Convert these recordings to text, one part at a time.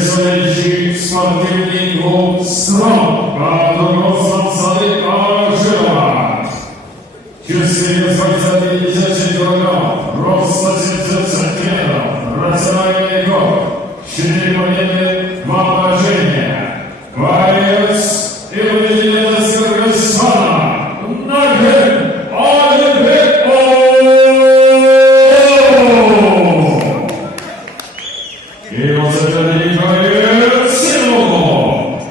Следующий спортивный клуб «Стром» под руководством Сады Ажева. Часы вес 54 килограмм, рост 170 сантиметров, рациональный год, 4 победы, 2 поражения. Боец и победитель Кыргызстана Нагин Алибеков. И его соперник боец Симонов.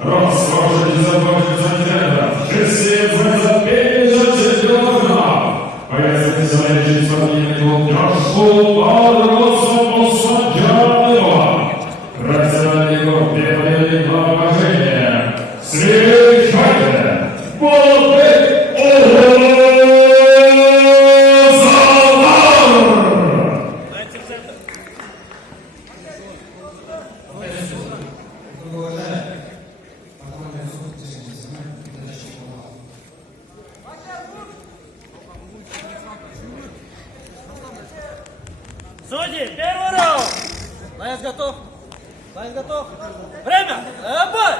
Рост 160 сантиметров, часы вес 54 килограмм. Боец представляющий спортивный клуб «Яшкул» под руководством Осаджанова. Рациональный год, 2 победы, 2 поражения. Встречайте! Болотбек Озалар! Судьи, первый раунд. Боец готов. Боец готов. Время. Бой.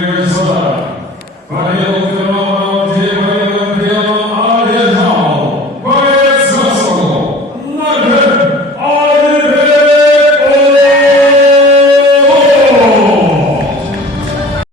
Minnesota.